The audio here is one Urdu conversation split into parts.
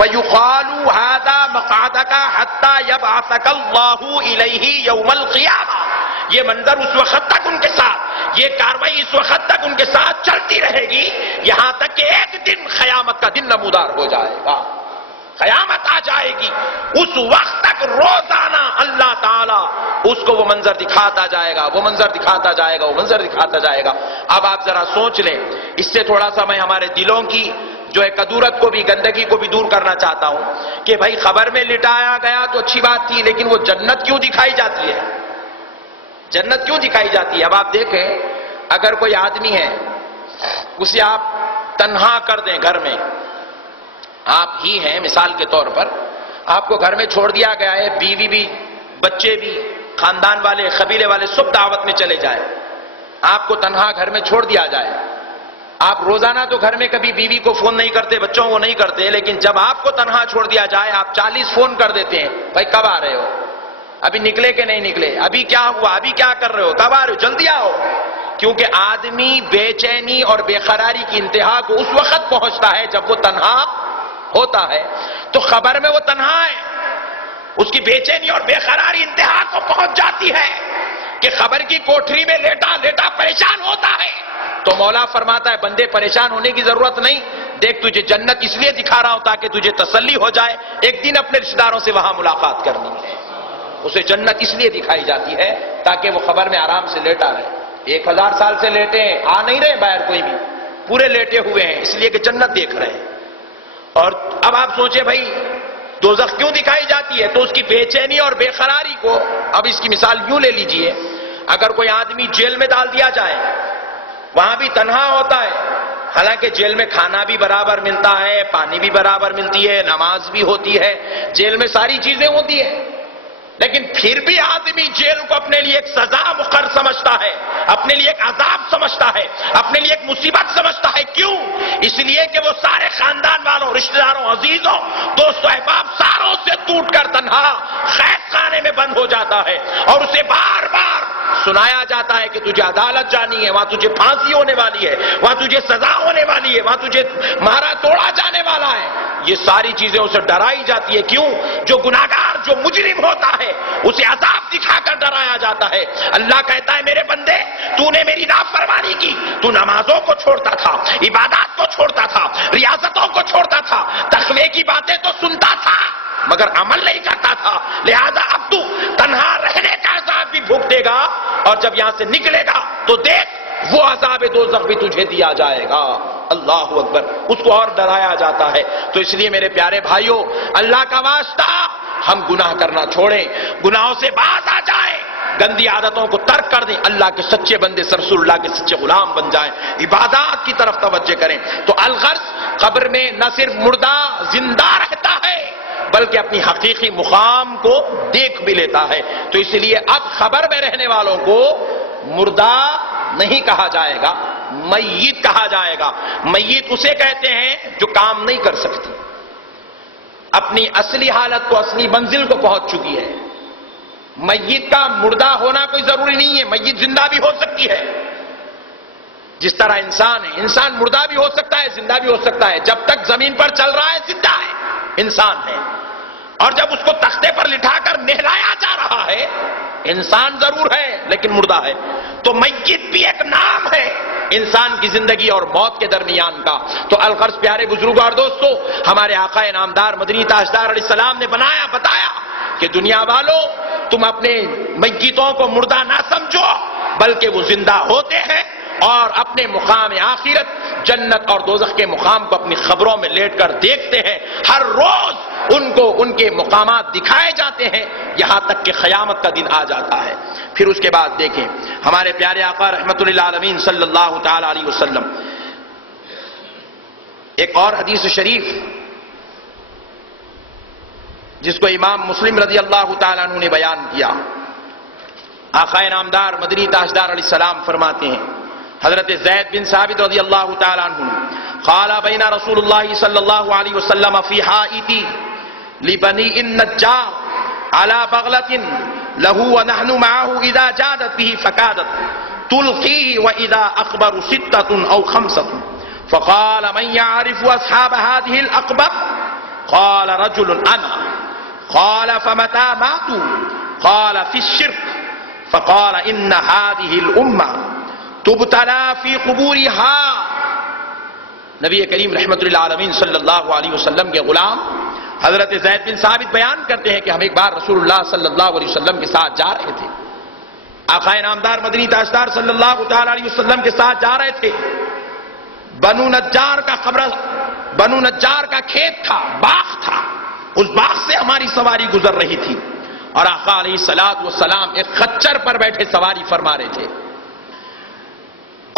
فَيُقَالُ هَذَا مَقْعَدَكَ حَتَّى يَبْعَثَكَ اللَّهُ إِلَيْهِ يَوْمَ الْقِيَامَةِ. یہ منظر اس وقت تک ان کے ساتھ، یہ کاروائی اس وقت تک ان کے ساتھ چلتی رہے گی یہاں تک کہ ایک دن قیامت کا دن نمودار ہو جائے گا، قیامت آ جائے گی. اس وقت تک روزانہ اللہ تعالیٰ اس کو وہ منظر دکھاتا جائے گا، وہ منظر دکھاتا جائے گا، وہ منظر دکھاتا جائے گا. اب آپ ذرا سوچ لیں، اس سے تھوڑا سا میں ہمارے دلوں کی جو ہے کدورت کو بھی، گندگی کو بھی دور کرنا چاہتا ہوں کہ بھائی خبر میں لٹایا گیا تو اچھی بات تھی، لیکن وہ جنت کیوں دکھائی جاتی ہے؟ جنت کیوں دکھائی جاتی ہے؟ اب آپ دیکھیں، اگر کوئی آدمی ہے اسے آپ تنہا کر دیں گھر میں، آپ ہی ہیں مثال کے طور پر، آپ کو گھر میں چھوڑ دیا گیا ہے، بیوی بھی، بچے بھی، خاندان والے، قبیلے والے سب دعوت میں چلے جائیں، آپ کو تنہا گھر میں چھوڑ دیا جائے. آپ روزانہ تو گھر میں کبھی بیوی کو فون نہیں کرتے، بچوں کو نہیں کرتے، لیکن جب آپ کو تنہا چھوڑ دیا جائے آپ 40 فون کر دیتے ہیں. بھائی کب آ رہے ہو؟ ابھی نکلے کہ نہیں نکلے؟ ابھی کیا ہوا؟ ابھی کیا کر رہے ہو؟ کب آ رہے ہو؟ جلدی آؤ. کیونکہ آدمی بے چینی اور بے قراری کی انتہا کو اس وقت پہنچتا ہے جب وہ تنہا ہوتا ہے. تو خبر میں وہ تنہا ہے، اس کی بے چینی اور بے قراری انتہا کو پہنچ جاتی ہے کہ خبر کی کوٹری میں لیٹا لیٹا پریشان ہوتا ہے. تو مولا فرماتا ہے بندے پریشان ہونے کی ضرورت نہیں، دیکھ تجھے جنت اس لیے دکھا رہا ہوں تاکہ تجھے تسلی ہو جائے، ایک دن اپنے رشتہ داروں سے وہاں ملاقات کرنی ہے. اسے جنت اس لیے دکھائی جاتی ہے تاکہ وہ خبر میں آرام سے لیٹا رہے. 1000 سال سے لیٹے ہیں، آ نہیں رہے باہر کوئی بھی، پورے لیٹے ہوئے ہیں اس لیے کہ جنت دیکھ رہے ہیں. اور اب آپ سوچیں بھائی دوزخ کیوں دکھائی جاتی ہے؟ تو اس کی بے چینی اور بے قراری کو، اب اس کی مثال یوں لے لیجئے، اگر کوئی آدمی جیل میں ڈال دیا جائے، وہاں بھی تنہا ہوتا ہے، حالانکہ جیل میں کھانا بھی برابر ملتا ہے، پانی بھی برابر ملتی ہے، نماز بھی ہوتی ہے، جیل میں ساری چیزیں ہوتی ہیں، لیکن پھر بھی آدمی جیل کو اپنے لیے ایک سزا مقرر سمجھتا ہے، اپنے لیے ایک عذاب سمجھتا ہے، اپنے لیے ایک مصیبت سمجھتا ہے. کیوں؟ اس لیے کہ وہ سارے خاندان والوں، رشتہ داروں، عزیزوں، دوست و احباب ساروں سے ٹوٹ کر تنہا قید خانے میں بند ہو جاتا ہے، اور اسے بار بار سنایا جاتا ہے کہ تجھے عدالت جانی ہے، وہاں تجھے پھانسی ہونے والی ہے، وہاں تجھے سزا ہونے والی ہے، وہاں تجھے مارا توڑا جانے والا ہے. یہ ساری چیزیں اسے ڈرائی جاتی ہے. کیوں؟ جو گناہگار، جو مجرم ہوتا ہے اسے عذاب دکھا کر ڈرایا جاتا ہے. اللہ کہتا ہے میرے بندے تو نے میری نافرمانی کی، تو نمازوں کو چھوڑتا تھا، عبادات کو چھوڑتا تھا، ریاضتوں کو چھوڑتا تھا، تقوی کی باتیں تو سنتا تھا مگر عمل نہیں کرتا تھا، لہذا اب تو تنہا رہنے کا عذاب بھی بھوگ دے گا، اور جب یہاں سے نکلے گا تو دیکھ وہ عذاب دوزخ بھی تجھے دیا جائے گا. اللہ اکبر. اس کو اور ڈرایا جاتا ہے. تو اس لیے میرے پیارے بھائیوں، اللہ کا واسطہ ہم گناہ کرنا چھوڑیں، گناہوں سے باز آ جائیں، گندی عادتوں کو ترک کر دیں، اللہ کے سچے بندے رسول اللہ کے سچے غلام بن جائیں، عبادات کی طرف توجہ کریں. تو الغرض قبر میں نہ صرف مردہ زندہ رہتا ہے بلکہ اپنی حقیقی مقام کو دیکھ بھی لیتا ہے. تو اس لیے اب خبر میں رہنے والوں کو مردہ نہیں کہا جائے گا، میت کہا جائے گا. میت اسے کہتے ہیں جو کام نہیں کر سکتی، اپنی اصلی حالت کو، اصلی منزل کو پہنچ چکی ہے. میت کا مردہ ہونا کوئی ضروری نہیں ہے، میت زندہ بھی ہو سکتی ہے. جس طرح انسان ہے، انسان مردہ بھی ہو سکتا ہے، زندہ بھی ہو سکتا ہے. جب تک زمین پر چل رہا ہے زندہ ہے، انسان ہے، اور جب اس کو تختے پر لٹھا کر نہلایا جا رہا ہے انسان ضرور ہے لیکن مردہ ہے. تو میت بھی ایک نام ہے انسان کی زندگی اور موت کے درمیان کا. تو الغرض پیارے بزرگوں اور دوستو، ہمارے آقا انعامدار مدنی تاجدار علیہ السلام نے بتایا کہ دنیا والوں تم اپنے میتوں کو مردہ نہ سمجھو بلکہ وہ زندہ ہوتے ہیں، اور اپنے مقام آخرت جنت اور دوزخ کے مقام کو اپنی خبروں میں لیٹ کر دیکھتے ہیں. ہر روز ان کو ان کے مقامات دکھائے جاتے ہیں یہاں تک کہ قیامت کا دن آ جاتا ہے. پھر اس کے بعد دیکھیں ہمارے پیارے آقا رحمت للعالمین صلی اللہ تعالی علیہ وسلم، ایک اور حدیث شریف جس کو امام مسلم رضی اللہ تعالیٰ عنہ نے بیان کیا، آقا انعامدار مدنی تاجدار علیہ السلام فرماتے ہیں، حضرت زید بن ثابت رضی اللہ تعالیٰ عنہ، قال بین رسول اللہ صلی اللہ علیہ وسلم فی حائطی لبنی النجار على بغلة له ونحن معه اذا جادت به فكادت تلقيه واذا اخبر 6 أو 5 فقال من يعرف اصحاب هذه الاقبر قال رجل انا قال فمتى ماتوا قال في الشرك فقال ان هذه الامه تبتلى في قبورها. نبی کریم رحمت اللہ عالمین صلی اللہ علیہ وسلم کے غلام حضرت زید بن ثابت بیان کرتے ہیں کہ ہم ایک بار رسول اللہ صلی اللہ علیہ وسلم کے ساتھ جا رہے تھے. آقا نامدار مدنی تاجدار صلی اللہ تعالی علیہ وسلم کے ساتھ جا رہے تھے. بنو نجار کا کھیت تھا، باغ تھا. اس باغ سے ہماری سواری گزر رہی تھی اور آقا علیہ الصلوۃ والسلام ایک خچر پر بیٹھے سواری فرما رہے تھے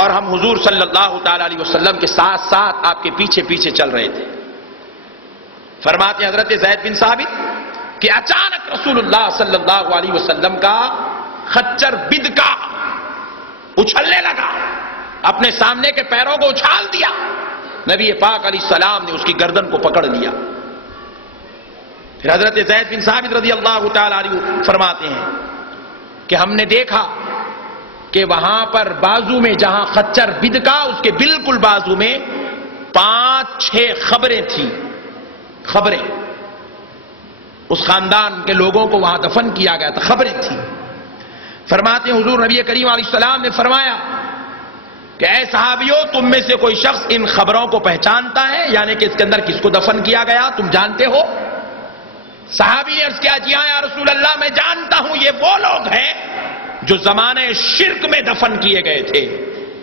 اور ہم حضور صلی اللہ تعالی علیہ وسلم کے ساتھ ساتھ آپ کے پیچھے پیچھے چل رہے تھے. فرماتے حضرت زید بن ثابت کہ اچانک رسول اللہ صلی اللہ علیہ وسلم کا خچر بدکا، اچھلنے لگا، اپنے سامنے کے پیروں کو اچھال دیا. نبی پاک علیہ السلام نے اس کی گردن کو پکڑ لیا. پھر حضرت زید بن ثابت رضی اللہ تعالی عنہ فرماتے ہیں کہ ہم نے دیکھا کہ وہاں پر بازو میں جہاں خچر بدکا اس کے بالکل بازو میں 5-6 خبریں تھیں. خبریں، اس خاندان کے لوگوں کو وہاں دفن کیا گیا تھا، خبریں تھیں. فرماتے ہیں حضور نبی کریم علیہ السلام نے فرمایا کہ اے صحابیوں، تم میں سے کوئی شخص ان خبروں کو پہچانتا ہے، یعنی کہ اس کے اندر کس کو دفن کیا گیا تم جانتے ہو؟ صحابی نے عرض کیا جی ہاں یا رسول اللہ میں جانتا ہوں، یہ وہ لوگ ہیں جو زمانے شرک میں دفن کیے گئے تھے.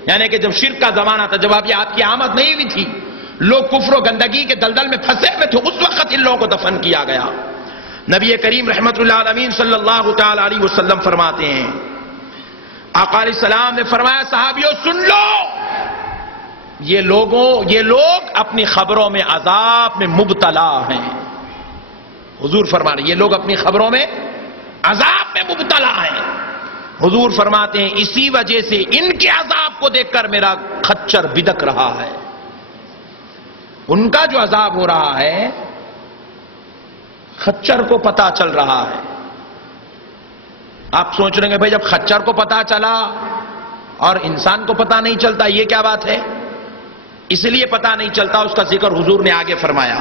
یعنی کہ جب شرک کا زمانہ تھا، جب ابھی آپ کی آمد نہیں ہوئی تھی، لوگ کفر و گندگی کے دلدل میں پھنسے ہوئے تھے، اس وقت ان لوگوں کو دفن کیا گیا. نبی کریم رحمت اللہ علیہ صلی اللہ تعالی علیہ وسلم فرماتے ہیں، آقا علیہ السلام نے فرمایا صحابیوں سن لو، یہ لوگ اپنی خبروں میں عذاب میں مبتلا ہیں. حضور فرما رہے ہیں یہ لوگ اپنی خبروں میں عذاب میں مبتلا ہیں. حضور فرماتے ہیں اسی وجہ سے ان کے عذاب کو دیکھ کر میرا خچر بدک رہا ہے. ان کا جو عذاب ہو رہا ہے خچر کو پتا چل رہا ہے. آپ سوچ رہے ہیں بھائی جب خچر کو پتا چلا اور انسان کو پتا نہیں چلتا، یہ کیا بات ہے؟ اس لیے پتا نہیں چلتا، اس کا ذکر حضور نے آگے فرمایا.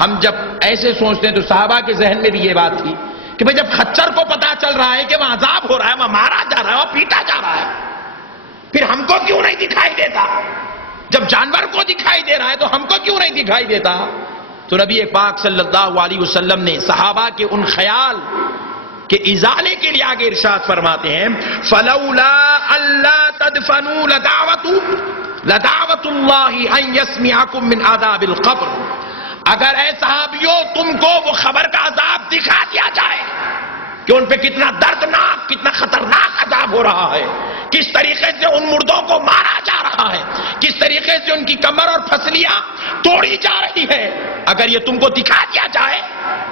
ہم جب ایسے سوچتے ہیں تو صحابہ کے ذہن میں بھی یہ بات تھی کہ بھائی جب خچر کو پتا چل رہا ہے کہ وہاں عذاب ہو رہا ہے، وہاں مارا جا رہا ہے اور پیٹا جا رہا ہے، پھر ہم کو کیوں نہیں دکھائی دیتا؟ جب جانور کو دکھائی دے رہا ہے تو ہم کو کیوں نہیں دکھائی دیتا؟ تو نبی پاک صلی اللہ علیہ وسلم نے صحابہ کے ان خیال کے ازالے کے لیے آگے ارشاد فرماتے ہیں فَلَوْلَا أَلَّا تَدْفَنُوا لَدَعْوَةُ اللَّهِ أَن يَسْمِعَكُم مِّنْ عَذَابِ الْقَبْرِ. اگر اے صحابیوں تم کو وہ خبر کا عذاب دکھا دیا جائے کہ ان پہ کتنا دردناک، کتنا خطرناک عذاب ہو رہا ہے، کس طریقے سے ان مردوں کو مارا جا رہا ہے، کس طریقے سے ان کی کمر اور پھسلیاں توڑی جا رہی ہے، اگر یہ تم کو دکھا دیا جائے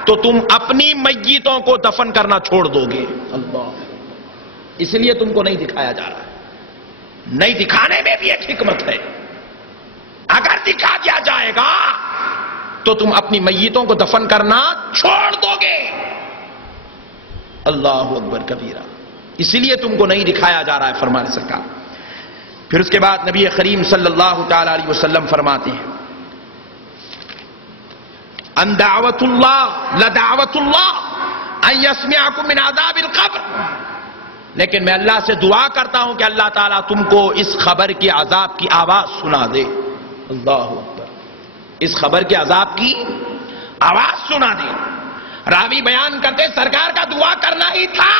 تو تم اپنی میتوں کو دفن کرنا چھوڑ دو گے. اللہ، اس لیے تم کو نہیں دکھایا جا رہا ہے. نہیں دکھانے میں بھی ایک حکمت ہے. اگر دکھا دیا جائے گا تو تم اپنی میتوں کو دفن کرنا چھوڑ دو گے. اللہ اکبر کبیرہ. اسی لیے تم کو نہیں دکھایا جا رہا ہے فرمانے سرکار. پھر اس کے بعد نبی کریم صلی اللہ تعالی علیہ وسلم فرماتے ہیں ان دعوت اللہ لدعوت اللہ ان یسمعکم من عذاب القبر. لیکن میں اللہ سے دعا کرتا ہوں کہ اللہ تعالیٰ تم کو اس خبر کی عذاب کی آواز سنا دے. اللہ اکبر. اس خبر کے عذاب کی آواز سنا دے. راوی بیان کرتے سرکار کا دعا کرنا ہی تھا.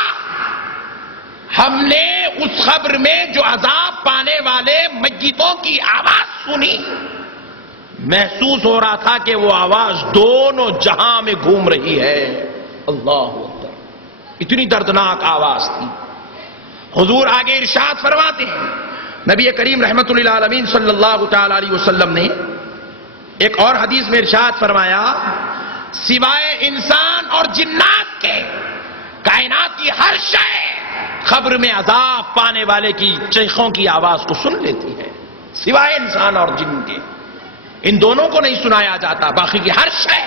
ہم نے اس خبر میں جو عذاب پانے والے میتوں کی آواز سنی، محسوس ہو رہا تھا کہ وہ آواز دونوں جہاں میں گھوم رہی ہے. اللہ اکبر. اتنی دردناک آواز تھی. حضور آگے ارشاد فرماتے ہیں، نبی کریم رحمت اللہ علیہ صلی اللہ تعالی علیہ وسلم نے ایک اور حدیث میں ارشاد فرمایا سوائے انسان اور جنات کے کائنات کی ہر شے خبر میں عذاب پانے والے کی چیخوں کی آواز کو سن لیتی ہے، سوائے انسان اور جن کے. ان دونوں کو نہیں سنایا جاتا، باقی کی ہر شے،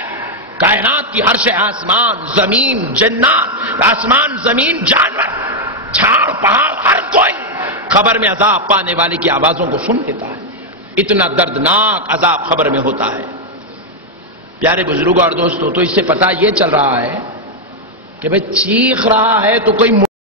کائنات کی ہر شے، آسمان زمین جنات، آسمان زمین جانور، جھاڑ پہاڑ، ہر کوئی خبر میں عذاب پانے والے کی آوازوں کو سن لیتا ہے. اتنا دردناک عذاب خبر میں ہوتا ہے. پیارے بزرگ اور دوستوں، تو اس سے پتہ یہ چل رہا ہے کہ بھئی چیخ رہا ہے تو کوئی